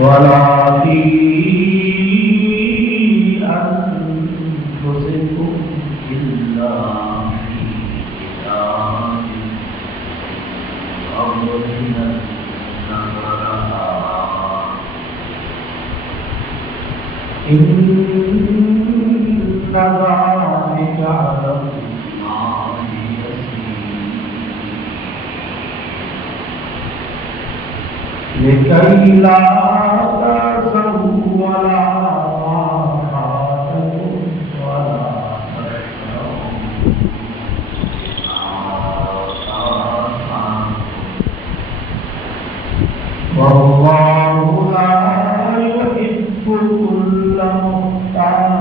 ولا في أنفسكم إلا في كتاب قبل أن نبرأها إن ذلك على الله يسير لكي لا تأسوا ولا تحزنوا ولا تحزنوا والله لا يحب كل مختال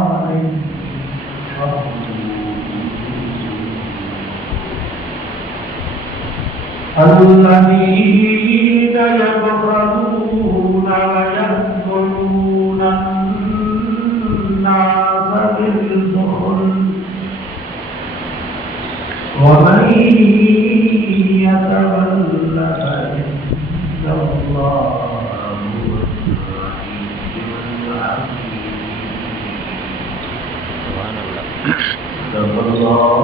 الذين يبخلون ويأمرون الناس بالبخل ومن يتول فإن الله هو الغني الحميد. صدق الله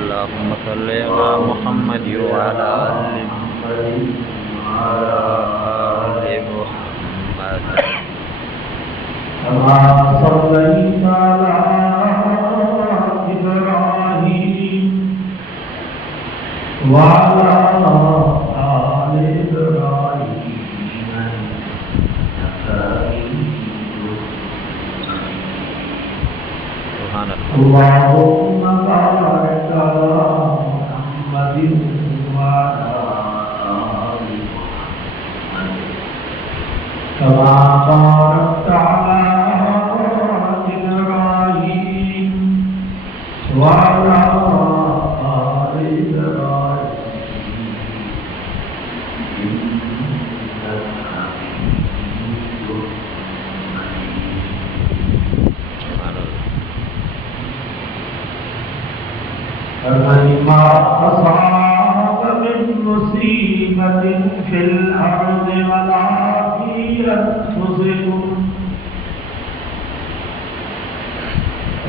اللهم صل على محمد وعلى آل محمد وعلى آل محمد كما صليت على إبراهيم وعلى آل إبراهيم إنك حميد مجيد. اللهم بارك على محمد وعلى آل محمد كما باركت على إبراهيم وعلى آل إبراهيم إنك حميد فمن ما أصاب من مصيبة في الأرض ولا في أنفسكم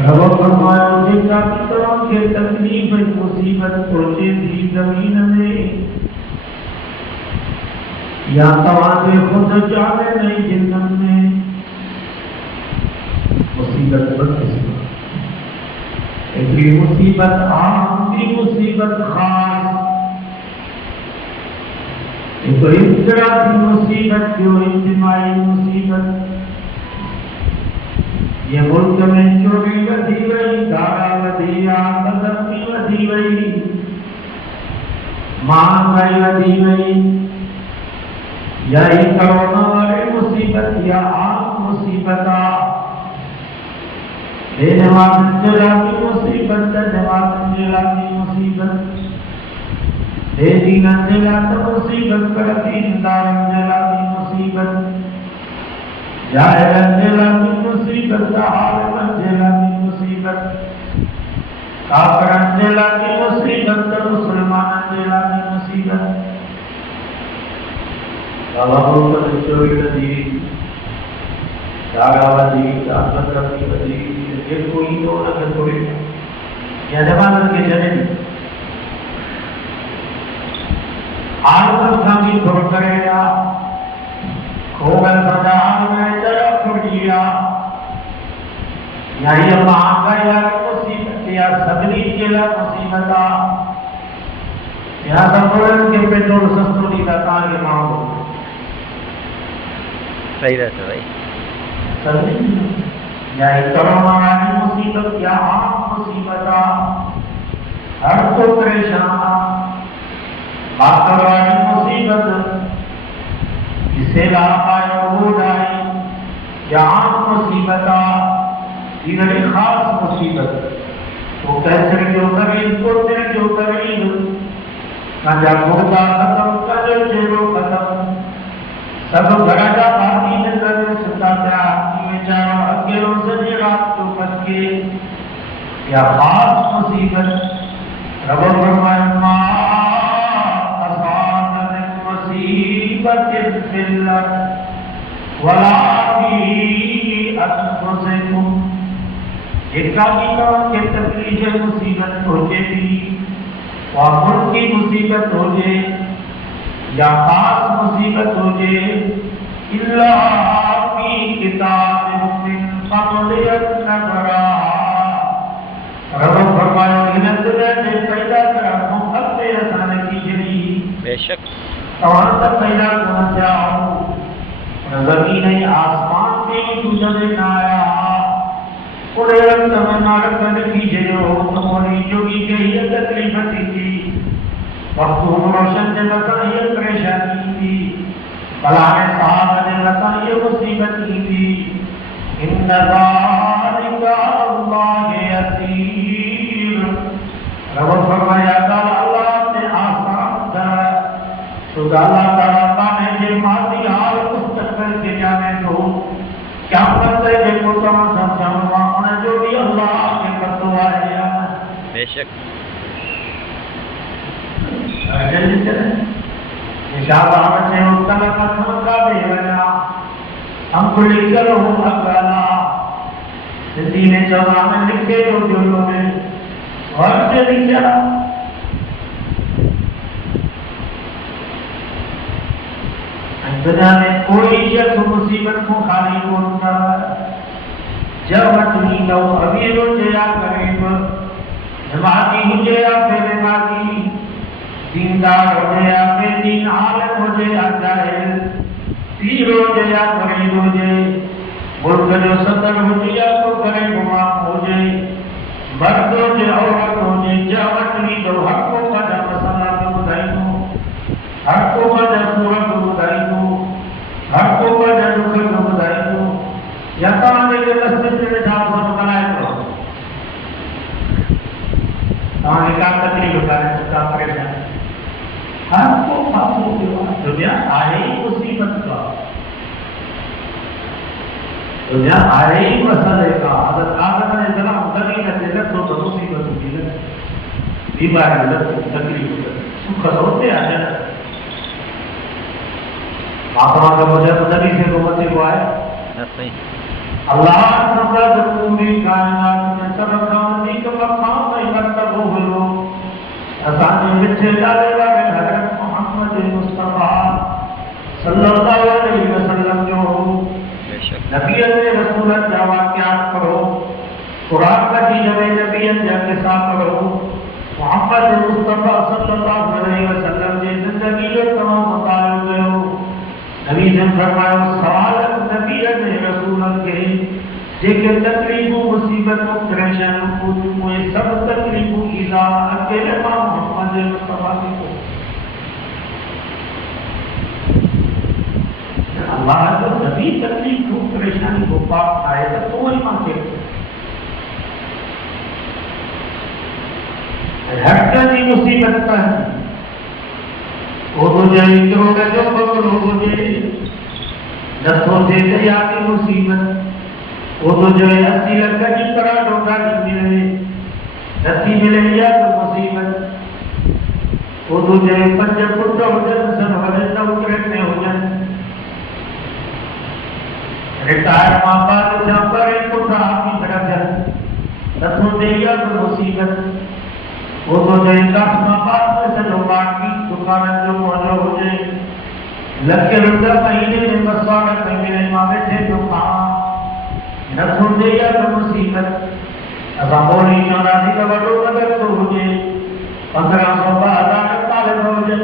رب فرمایا جتنا طرح کے تکلیف مصیبت پہنچے تھی زمین میں یا توانے خود جانے نہیں جنم میں مصیبت بدقسمت ایک مصیبت عام کی مصیبت خاص ایک انفرادی مصیبت جو اجتماعی مصیبت یہ ملک میں چوری ودی گئی دھاڑا ودی آمدنی ودی گئی مہنگائی ودی گئی یا کرونا والی مصیبت یا عام مصیبت نماز جلا کی مصیبت نماز جلا کی مصیبت دین جلا کی مصیبت دین دار جلا کی مصیبت جاہل جلا کی مصیبت عالم جلا کی مصیبت کافر جلا کی مصیبت مسلمان جلا کی مصیبت اللہ پر چوری ندی داغا ودی آمد ربی ودی یہ کوئی تو نہ چھوڑے یا جوانت کے جنم آرزو سامی چھوڑ کرے گا کھوگل سجان میں جرا پھڑیا یا یہ مہانگا یا مصیبت یا صدری جلا مصیبتا یا سفرن کے پیٹرول سستولی کا تانے مانگو صحیح رہتا بھائی. یا کرونا والی مصیبت یا عام مصیبت ہر تو پریشان باقر والی مصیبت جسے لاپائے وہ ڈائی یا عام مصیبت یہ بڑی خاص مصیبت تو کیسے جو قریب کو تیرے جو قریب نہ جب ہوگا ختم کا جو چیرو ختم سب گھڑا پاتی نظر ستا پیا میں چاروں اکیلوں سے رات کو بچ کے یا خاص مصیبت رب فرمائے مصیبت ولا فی انفسکم ایک کام کے تکلیف مصیبت ہو جائے اور ملک کی مصیبت ہو جائے یا خاص مصیبت ہو جائے اللہ فی کتاب من قبل ان نبرأ رب فرمایا نے پیدا کرا ہوں اب سے آسان کی جری بے شک اور تک پیدا کرنا چاہوں زمین آسمان پہ تجھے نہ آیا پورے تمنا رکھنے کی جیو تمہاری جو کی گئی تکلیف تھی وقت روشن نے بتا یہ پریشانی تھی بلانے صاحب نے بتا یہ مصیبت تھی ان ذالک اللہ یسیر رب فرمایا اللہ نے آسان کرا خدا اللہ تعالیٰ نے یہ ماضی حال مستقبل کے جانے کو کیا کرتے ہیں کو تمام سمجھا جو بھی اللہ کے بتوا ہے بے شک انشاءاللہ ہم نے اس طرح کا سمجھا دے رہا ہم کو لکھ کر ہوں اکرانا زندگی میں جواب میں لکھے جو جلوں میں اور سے لکھ رہا دنیا میں کوئی شخص مصیبت کو خالی کون کر جب اتنی لو امیر ہو جیا قریب نمازی ہو جیا پھر نمازی دیندار ہو جیا پھر دین عالم ہو جیا جاہل پیر ہو جیا قریب ہو جائے ملک جو صدر ہو جیا تو کرے امام ہو جائے مرد ہو جائے عورت ہو جائے جب اتنی لو حقوں کا جب مسئلہ کو بدائی دو حقوں کا جب صورت کو بدائی دو ہر کو پر جب دکھ کو بدائی دو یا کام کے مسجد میں بیٹھا ہوا تو بنائے کرو کہاں کا تکلیف ہوتا ہے اس کا پریشان ہر کو پاسوں کے بعد دنیا آئے ہی مصیبت کا دنیا آئے ہی مسئلے کا حضرت آدم علیہ السلام دنیا میں جنت تو مصیبت ہوتی ہے بیماری ہوتی تکلیف ہوتی سکھ ہوتے ہیں جنت آپ کا مجھے نبی سے گمتی کو آئے اللہ سمجھا پوری کائنات میں سب کامنی کا مقام میں مرتب ہو لو اسانی مٹھے ڈالے والے حضرت محمد مصطفیٰ صلی اللہ علیہ وسلم جو نبیت رسولت کا واقعات کرو قرآن کا جب نبیت کا قصہ کرو محمد مصطفیٰ صلی اللہ علیہ وسلم کی زندگی کے تمام مطالعے ہو نبی نے فرمایا سوال نبی نے رسول کے جے تکلیف مصیبت و پریشان کو سب تکلیف اذا اکیلے محمد مصطفیٰ کو اللہ جو نبی تکلیف و پریشانی کو پاک آئے تو وہی مانگے ہر کی مصیبت کا ہے وہ تو جائے جو جو بغل ہو جائے نسو سے دیا کی مصیبت وہ تو جائے اسی لگا کی طرح ڈوکا کی ملے نسی ملے یا تو مصیبت وہ تو جائے پنجہ پٹا ہو جائے سن وجہ اکرنے ہو جائے ریٹائر ماں باپ جہاں پر ایک پٹا آپ کی طرح جائے نسو دیا تو مصیبت وہ تو جائے دس ماں باپ میں سے جو باقی دکان جو موجود ہو جائے لکھے روزہ مہینے میں مسواڑ مہینے ماں بیٹھے تو کہاں نہ سن دے یا تو مصیبت اب بولی چوناسی کا بڑو مدد تو ہو جائے 1500 طالب ہو جائے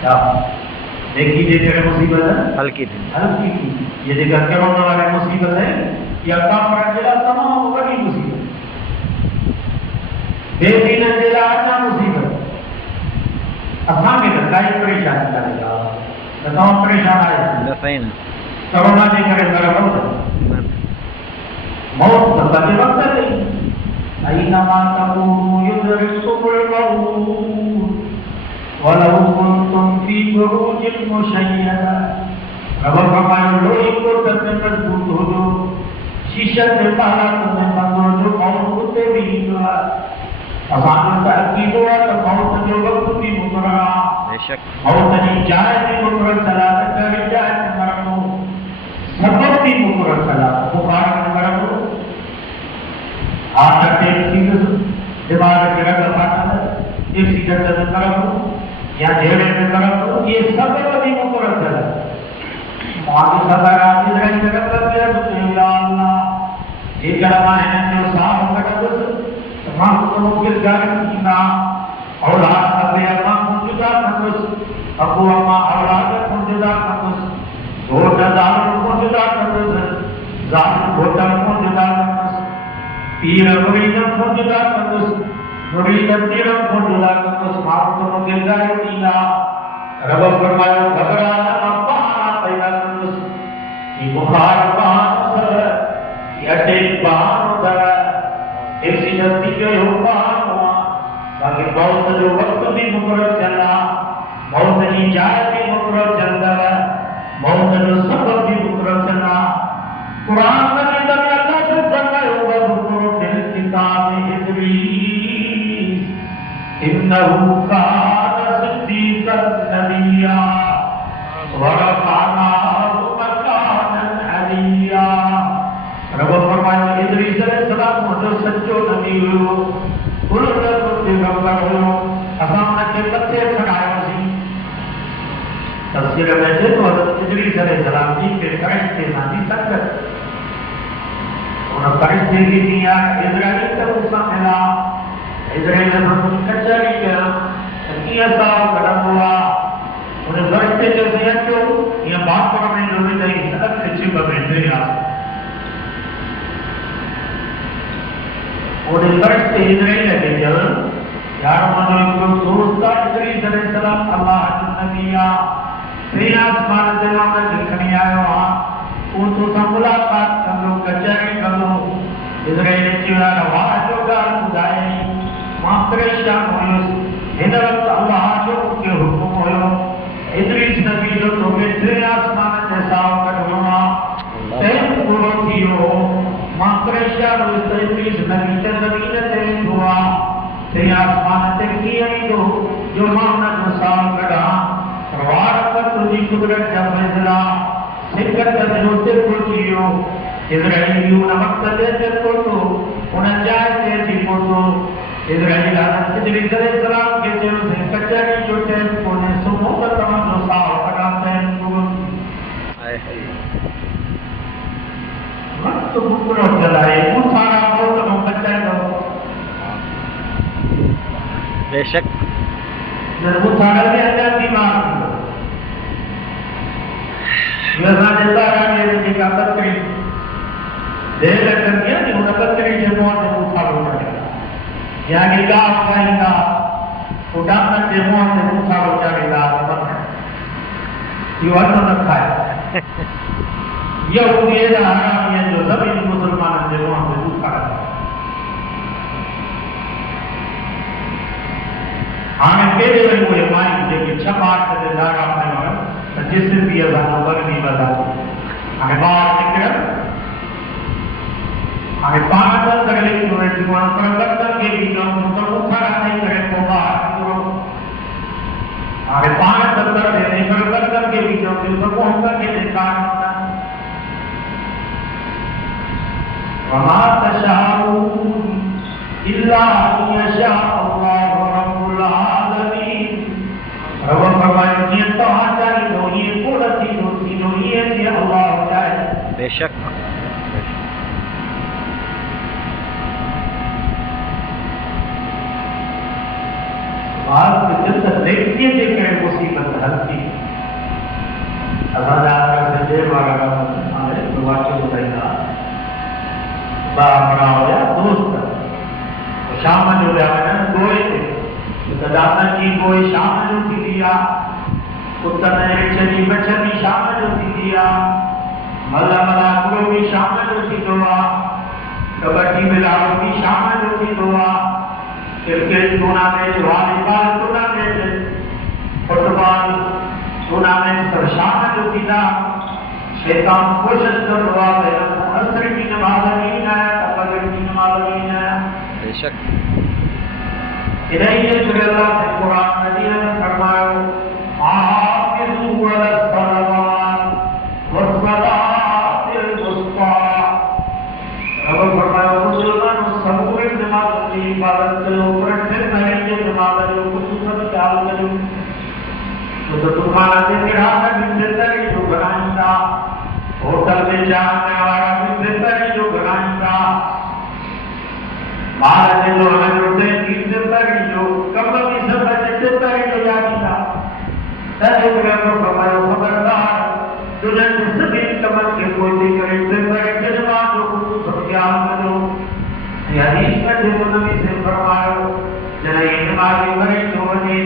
کیا دیکھی جی کرے مصیبت ہے ہلکی تھی ہلکی کی یہ دیکھا کرونا والے مصیبت ہے یا کافر جلا تمام بڑی مصیبت بے دین جلا اچھا مصیبت اساں کے کئی پریشان کرے گا تمام پریشان آئے صحیح نا کرونا جی کرے میرا موت سب وقت نہیں اینما تکونوا یدرککم الموت ولو کنتم فی بروج مشیدہ رب فرمایا لوہی کو تک مضبوط ہو جو شیشہ سے پہلا تمہیں بندو جو موت ہوتے بھی ہوا آسان تحقیق ہوا تو موت جو وقت بھی مقررہ بے شک موت نہیں جائے بھی مقرر چلا کر جائے مرمو سبب بھی مقرر چلا بخار مرمو آپ تک ایک چیز دماغ میں رکھ پاتا ہے ایک چیز میں کرو یا جیڑے میں کرو یہ سب بھی مقرر چلا معافی سزا راضی رہے جگہ پر دیا تو یا اللہ یہ کلمہ ہے جو صاحب کرو تمام کو کے جان کینا اولاد ابے اما کو جدا کرو ابو اما اولاد کو جدا کرو چھوٹا دار کو جدا کرو ذات چھوٹا کو جدا کرو پیر مرید کو جدا کرو مرید پیر کو جدا کرو صاحب کو کے جان کینا رب فرمایا گھبرانا اپنا پیدا کرو یہ بخار بہان یہ اٹیک بہان در ایسی نزدیک ہو بہان ہوا باقی موت جو وقت بھی مقرر چلا موت نہیں جائے بھی مقرر چلتا موت جو سبب بھی مقرر چلا قرآن میں اندر اللہ سے جمع ہوگا ذکر فی الکتاب ادریس انہ کان صدیقا نبیا ورفعناہ مکانا علیا رب فرمایا ادریس علیہ السلام جو سچو نبی ہو انہوں نے پیغمبر ہو اسامہ کے بچے کھڑائے سی تفسیر میں سے تو حضرت ادریس علیہ السلام جی کے فرشتے مانی سنگت انہوں فرشتے کی دیا اسرائیل کا غصہ ملا اسرائیل نے ہم کچھری کیا کیا صاحب قدم ہوا انہیں فرشتے جیسے اچھو یہ بات پڑھنے جو بھی نہیں سنت کچھی ببیٹے یا انہیں فرشتے اسرائیل لگے جل یار مجھے کوئی دوستا ادریس علیہ السلام اللہ نبیہ تین آسمان دینا میں لکھنی آئے وہاں ان تو سا ملاقات کر لو کچھری کر لو اسرائیل چیوہ رواہ جو گار مدائے ماں پریشان ہوئے ہدر وقت اللہ جو کے حکم ہوئے ادریس نبی جو تو بیٹھے آسمان جیسا کر ہوا تین پورو تھیو ماں پریشان ہوئے تو ادریس نبی تے زمین تے دعا تین آسمان تے کیا ہی دو جو ماں جیسا کرا روارکت تجھی قدرت جب فیصلہ سکت جنوتے پوچھیو اسرائیلیون وقت دیتے پوچھو انہیں جائے تھی پوچھو اسرائیل حضرت ادریس علیہ السلام کے چلو سے کچھری چھوٹے کونے سمو کا تمام جو صاحب کرامتے ہیں وقت بکرو چلائے وہ سارا بہت مکچہ دو بے شک وہ سارا بھی اندر بیمار یہاں دیتا رہا ہے کہ کا بکری دے لکر کیا کہ انہیں بکری کے موت سے بوٹھا روڑا ہے یہاں کی گاہ کہیں گا اٹھانا کے موت سے بوٹھا روڑا ہے گاہ بکر یہ وقت رکھا ہے یہ ہوگی ایسا حرام ہے جو سبھی مسلمان کے موت سے بوٹھا رہا ہے آنے پیڑے میں کوئی مائن جو کہ چھپاٹ سے دارا پائے ہوئے جس سے بھی ازان اوپر نہیں بتا ہمیں باہر نکڑا ہمیں پانچ اندر لیکن ہوئے جیوان پر بردن کے بھی جو مطلب اٹھارا نہیں کرے تو باہر نکڑو ہمیں پانچ اندر لینے پر بردن کے بھی جو مطلب اٹھارا کے دیکھار ہوتا وَمَا تَشَاءُونَ إِلَّا أَن يَشَاءَ اللَّهُ رَبُّ الْعَالَمِينَ رب فرمایا یہ تو آجائی دو یہ پورا تینوں یہ کہ اللہ ہو جائے بے شک بات جت دیکھتی ہے کہ مصیبت حل کی اساں جا کے والا ہمارے دعا کے بتائینا بڑا ہویا دوست شام جو بیان گوئے تھے دادا کی گوئے شام جو تھی دیا کتا نے چلی بچی شام جو تھی دیا ملا ملا کو بھی شام جو تھی دعا کبڈی ملاو بھی شام جو تھی دعا کرکٹ ٹورنامنٹ والی بال ٹورنامنٹ فٹ بال ٹورنامنٹ پر شام جو تھی نا شیطان کوشش کر دعا ہے عصر کی نماز نہیں آیا فجر کی نماز نہیں آیا بے شک الہی صلی اللہ نے قرآن مجید میں فرمایا حافظوا علی الصلوات والصلاۃ الوسطی رب فرمایا مسلمان سب نماز کی عبادت کرو پر پھر نہیں نماز جو خصوصاً خیال کرو تو تمہارا ذکر ہے بہتر جو بنائیں گا ہوٹل میں جانے والا بھی بہتر جو بنائیں گا مہاراج جو ہمیں روٹے کی بہتر جو کمر کی سب بہتر جو جائیں گا تیرے کو فرمایا خبردار تجھے سبھی کمر کے کوئی کرے بہتر کے جواب جو کچھ سب خیال کرو یہ حدیث میں جو نبی سے فرمایا جنہیں نمازی بڑے جو نے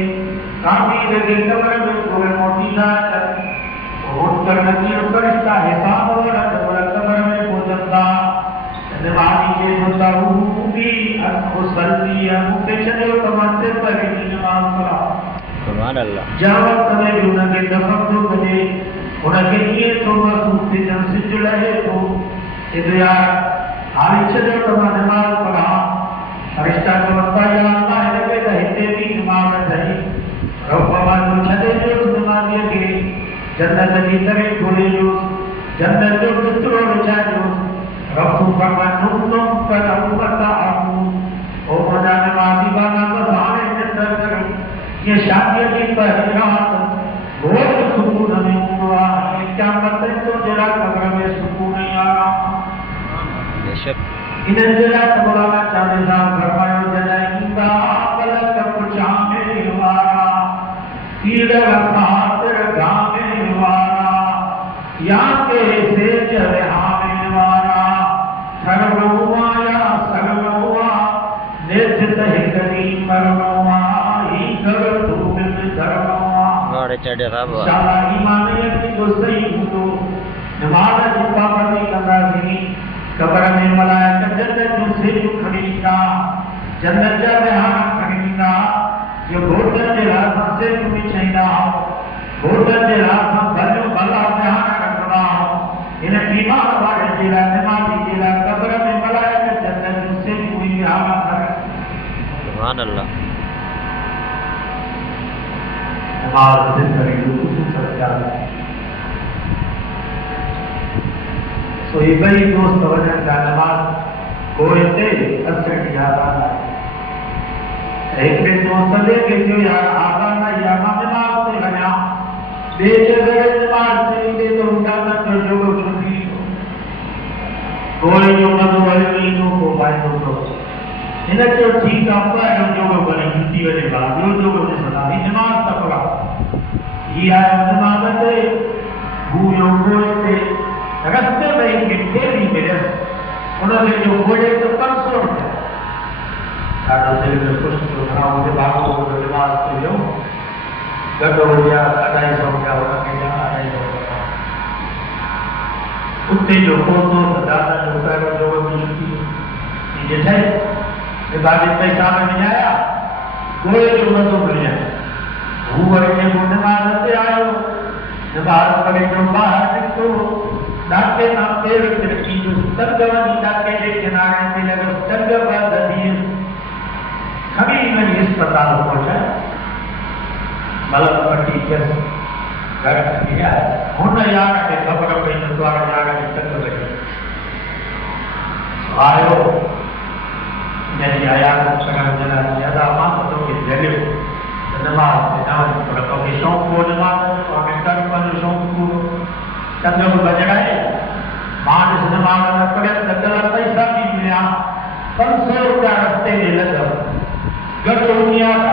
کافی لگے کمر میں کوئی موٹی نہ اٹھ کر نکل کر اس کا حساب ہو رہا ہے قبر میں پہنچتا نمازی کے ہوتا ہوں بھی مسلمی پہ چلے کماتے پر نماز پڑھا سبحان اللہ جب تمہیں بھی انہیں کے دفن تو کرے انہیں کے لیے تو محسوس سے جن سے جڑے تو یہ یار حالی چلے تمہیں نماز پڑھا فرشتہ جو بتا یا اللہ ہے کہ دہتے بھی نماز ہے رب جو چلے جو نمازی کے جنت کی طرح کھولے جو جنت جو بستروں رچا جو رب فرمان نمتم کر امتا آمون او مجا نمازی بانا بسانے جنت کر یہ شادی کی پہلی رات بہت سکون ہمیں ہوا ہے کیا مطلب تو جرا قبر میں سکون نہیں آ رہا بے شک انہیں جرا تبرانا چاہتے تھا فرمایا جنائیں گا بلک پچھا میں ہمارا تیرہ خاطر گاہ میں ہمارا یا کے سے جرہا میں ہمارا سرموا یا سرموا نیت تہکری مرموا ہی کر تو من دھرموا گاڑے چڑھے رب انشاءاللہ ایمانیت کی تو صحیح ہو تو نماز جپا پڑی کرنا سی قبر میں ملائکہ جنت جو سے جو کھڑیگا جنت جا بہانا کھڑیگا جو بھوٹن دے راسا سے تمہیں چاہینا بھوٹن دے راسا بھلو بھلا بہانا کرنا انہیں بیمار بارے جیلا نمازی جیلا قبر میں ملائکہ جنت جو سے تمہیں بہانا کرنا سبحان اللہ نماز دن کریں جو کچھ سرکار ہے سو یہ بڑی دوست وجہ کا نماز گوڑے سے اثر کی آزاد ہے ایک میں دوست لے کے جو یار آزاد ہے یا نماز سے بنا بے جگہ نماز سے لے تو اجازت کر جو چھٹی گوڑے جو مدو علمینوں کو بائنوں کو انہیں جو ٹھیک آپ کا ہے جو بڑی چھٹی وجہ بعد جو بڑی صدا ہی نماز تکڑا یہ آیا نماز سے بھویوں گوڑے سے رستے میں ایک مٹھے بھی ملے انہوں نے جو گھوڑے تو کم سو ہے کارڈوں سے جو کچھ جو کھاؤں سے باقوں کو لباس کے لیے گھر ہو گیا 250 روپیہ ہو گیا 250 روپیہ اتنے جو فوٹو دادا جو پیروں جو ملتی نیچے تھے یہ بعد پیسہ میں نہیں آیا گھوڑے جو مدو مل جائے وہ جو نماز سے آئے نماز پڑھے جو باہر نکلو ڈاکے نہ پیر ترکی جو سترگوانی ڈاکے دے کنارے میں لگا سترگوا ددیر کبھی میں اسپتال پہنچا ملک پٹی جس گھر کیا ہن یار کے خبر پہ دوارا جاگا کے چکر لگے آئے یعنی آیا سگا جنا زیادہ مان تو کہ جلے نماز کے نام پر تو شوق کو نماز تو ہمیں کر پر شوق کو چندر بجائے مان اس نماز میں پڑے دل پیسہ بھی ملیا 500 روپیہ رستے میں لگا گھر دنیا کا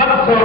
100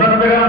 15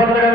15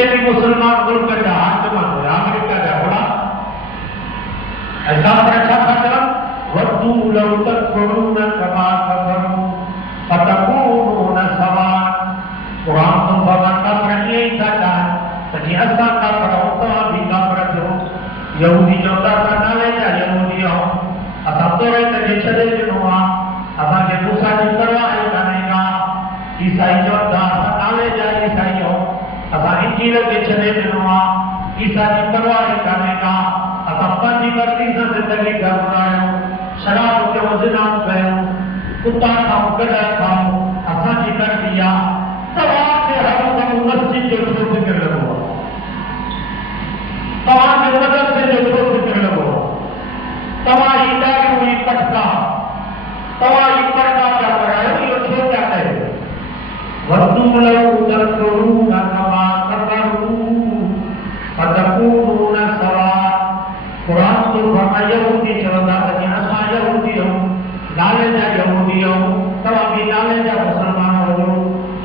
اتنے بھی مسلمان ملک کا حاکمان ہوا امریکہ کا بڑا ایسا اچھا تھا وَدُّوا لَوْ تَكْفُرُونَ كَمَا كَفَرُوا فَتَكُونُونَ سَوَاءً قرآن تو فرماتا پڑھیے ہی تھا تجھے ایسا کا پڑھو تو بھی کا پڑھ دو یہودی جو تھا نہ لے جا یہودی ہو اصلا تو رہے تجھے چھڑے جنوا اصلا کے موسیٰ جی کروائے جانے گا عیسائی جو تھا نہ لے جا عیسائی ہو اصلا انجیل کے چھڑے جنوا عیسیٰ جی کروائے جانے گا اصلا پنجی برتی سے زندگی کر رہا ہوں شراب کے وزنان پہنوں کتا کھاؤں کڑا کھاؤں اصلا جی کر دیا توان کے حرم مسجد جو چھوڑ ذکر لگو توان کے مدد سے جو چھوڑ ذکر لگو توائی داری ہوئی پٹکا توائی پڑھنا کیا پڑھا ہے یہ چھوڑ جاتا ہے وَدُّوا لَوْ تَكْفُرُونَ كَمَا كَفَرُوا فَتَكُونُونَ سَوَاءً قرآن تو فرما یہودی چلتا ہے اساں یہودی ہوں نالے جا یہودی ہوں توا بھی نالے جا مسلمان ہو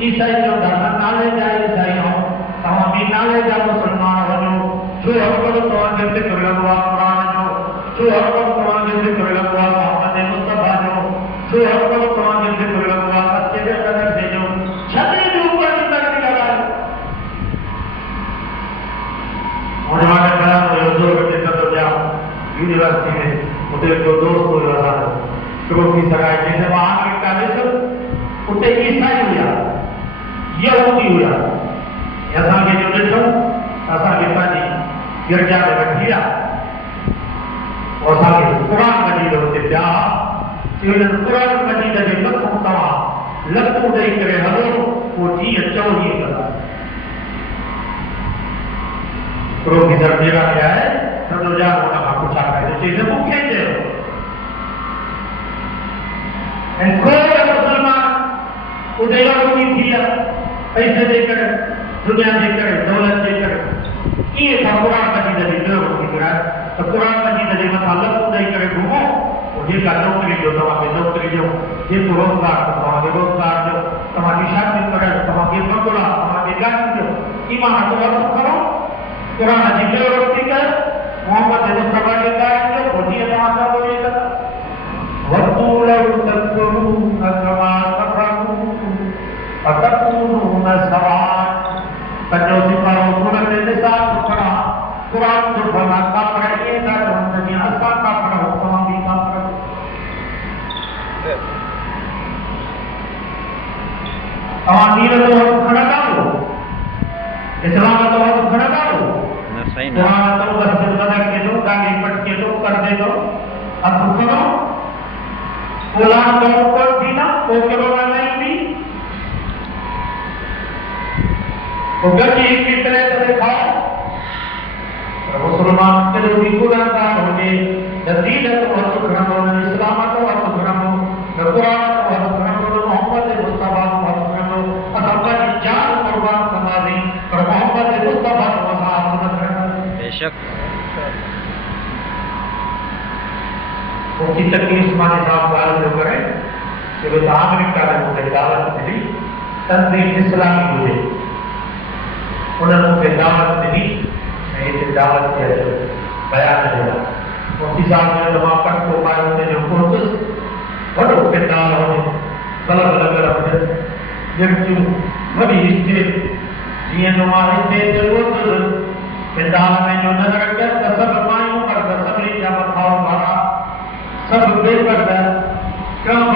عیسائی جو دھرم نالے جا عیسائی ہوں توا بھی نالے جا مسلمان ہو جو حکم تو ان کے ذکر لگوا قرآن جو حکم تو ان کے ذکر لگوا محمد مصطفیٰ جو حکم تو ان کے ذکر لگوا مسجد قدر سے جو چھتی جو اوپر اندر بھی لگا ہے اور ہمارے بیان میں حضور کے قدر جا یونیورسٹی میں مجھے جو دوست ہو رہا ہے شروع کی سرائے جیسے وہاں کے کالج اتنے عیسائی ہوا یہودی ہوا ایسا کے جو ڈٹھو ایسا کے پانی گرجا میں بٹھیا اور ساگے قرآن مجید ہوتے پیا انہوں قرآن مجید کے لکھوں تمام لکھوں دے کرے حضور وہ جی اچھو ہی کرا پروفیسر میرا کیا ہے سب جا ہونا آپ کو چاہتا ہے جو چیزیں وہ کھینچے ہو کوئی مسلمان ادھر ہوئی تھی پیسے دے کر دنیا دے کر دولت دے کر یہ تھا قرآن مجید علی دے ہوتی کرا تو قرآن مجید علی مسالت دے کر گھومو اور یہ کا نوکری جو تمہارے نوکری جو یہ تو روزگار تمہارے روزگار جو تمہاری شادی کرے تمہارے بنگلہ تمہارے گاڑی جو ایمان تو وقت کرو قرآن عجیب ہے روکتی کر محمد مصطفیٰ کے گاڑی جو بھوٹی تمہارا ہوئے گا وَدُّوا لَوْ تَكْفُرُونَ كَمَا كَفَرُوا فَتَكُونُونَ سَوَاءً تجو سپارو سورت نساء پڑھا قرآن جو بنا کا پڑھیے گا زندگی اسا کا پڑھو تمام بھی کا پڑھو اوامیر تو کھڑا کرو اسلام تو کھڑا کرو قرآن تو بس بنا کے دو گالی پٹ کے دو کر دے دو اب کرو قرآن کا اوپر بھی نہ وہ کرو نہیں بھی گرمی کتنے سے دکھاؤ مسلمان کے لوگ بھی قرآن کا ہوگے جدید ہے تو وقت گھرم ہو اسلام تو وقت گھرم ہو قرآن تو وقت گھرم ہو محمد مصطفیٰ تو وقت گھرم ہو اصلا کی جان قربان کرنا دی اور محمد مصطفیٰ تو وقت گھرم ہو بے شک وہ کی تکلیف مانے صاحب غالب جو کرے کہ وہ امریکہ میں مجھے دعوت ملی تنظیم اسلامی مجھے انہوں نے مجھے دعوت ملی میں یہ دعوت کیا جو بیان دیا مفتی صاحب نے دماغ پٹ کو پائے ہوتے جو کورسز بڑھو کے دار ہونے بلب لگر اپنے جنچو بڑی اسٹیٹ جیئے نماز اسٹیٹ جو کورسز پیدار میں جو نظر کر سب مائیوں پر سب لی جا بتاؤ بھارا سب بے پر کم